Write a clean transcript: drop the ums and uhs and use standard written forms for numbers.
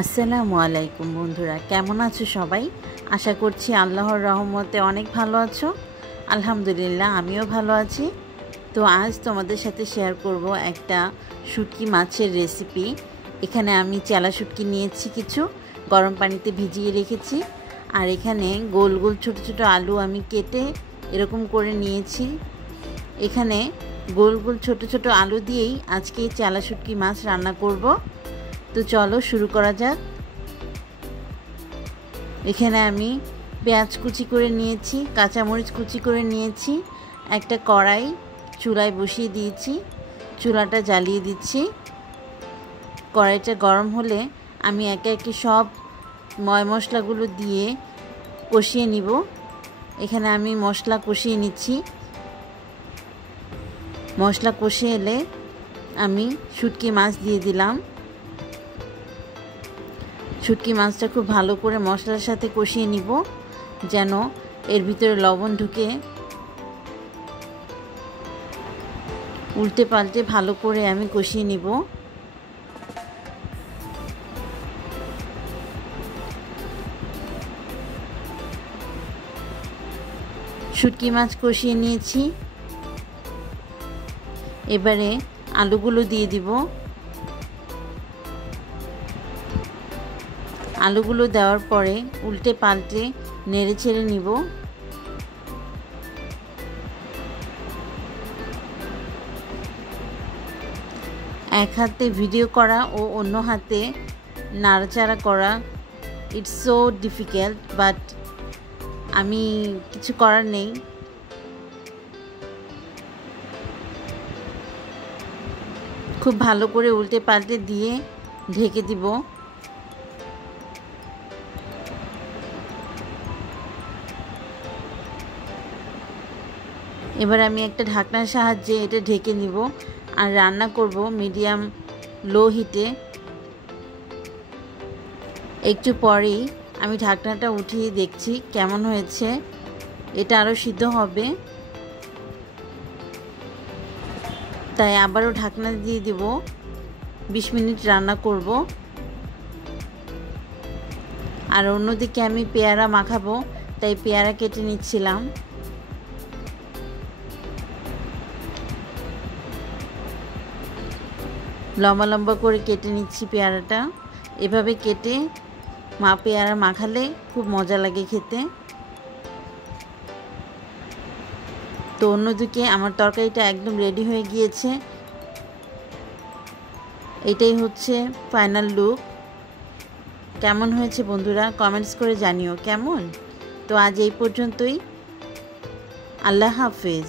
আসসালামু আলাইকুম বন্ধুরা, কেমন আছো সবাই? আশা করছি আল্লাহর রহমতে অনেক ভালো আছো। আলহামদুলিল্লাহ, আমিও ভালো আছি। তো আজ তোমাদের সাথে শেয়ার করব একটা শুটকি মাছের রেসিপি। এখানে আমি চেলা শুটকি নিয়েছি, কিছু গরম পানিতে ভিজিয়ে রেখেছি। আর এখানে গোল গোল ছোট ছোট আলু আমি কেটে এরকম করে নিয়েছি। এখানে গোল গোল ছোট ছোট আলু দিয়েই আজকে চেলা শুটকি মাছ রান্না করব। তো চলো শুরু করা যাক। এখানে আমি পেঁয়াজ কুচি করে নিয়েছি, কাঁচামরিচ কুচি করে নিয়েছি। একটা কড়াই চুলায় বসিয়ে দিয়েছি, চুলাটা জ্বালিয়ে দিচ্ছি। কড়াইটা গরম হলে আমি একে একে সব ময় মশলাগুলো দিয়ে কষিয়ে নিব। এখানে আমি মশলা কষিয়ে নিচ্ছি। মশলা কষে এলে আমি শুটকি মাছ দিয়ে দিলাম। শুটকি মাছটা খুব ভালো করে মশলার সাথে কষিয়ে নিব, যেন এর ভিতরে লবণ ঢুকে। উল্টে পাল্টে ভালো করে আমি কষিয়ে নিব। শুটকি মাছ কষিয়ে নিয়েছি। এবারে আলুগুলো দিয়ে দিব। আলুগুলো দেওয়ার পরে উল্টে পাল্টে নেড়ে ছেড়ে নিব। এক হাতে ভিডিও করা ও অন্য হাতে নাড়াচাড়া করা, ইটস সো ডিফিকাল্ট, বাট আমি কিছু করার নেই। খুব ভালো করে উল্টে পাল্টে দিয়ে ঢেকে দিব। এবার আমি একটা ঢাকনার সাহায্যে এটা ঢেকে নিব আর রান্না করব মিডিয়াম লো হিটে। একটু পরেই আমি ঢাকনাটা উঠিয়ে দেখছি কেমন হয়েছে। এটা আরও সিদ্ধ হবে, তাই আবারও ঢাকনা দিয়ে দিব। 20 মিনিট রান্না করব। আর অন্যদিকে আমি পেয়ারা মাখাবো, তাই পেয়ারা কেটে নিচ্ছিলাম। লম্বা লম্বা করে কেটে নিচ্ছি পেয়ারাটা। এভাবে কেটে পেয়ারা মাখালে খুব মজা লাগে খেতে। তো অন্যদিকে আমার তরকারিটা একদম রেডি হয়ে গিয়েছে। এটাই হচ্ছে ফাইনাল লুক। কেমন হয়েছে বন্ধুরা, কমেন্টস করে জানিও কেমন। তো আজ এই পর্যন্তই। আল্লাহ হাফেজ।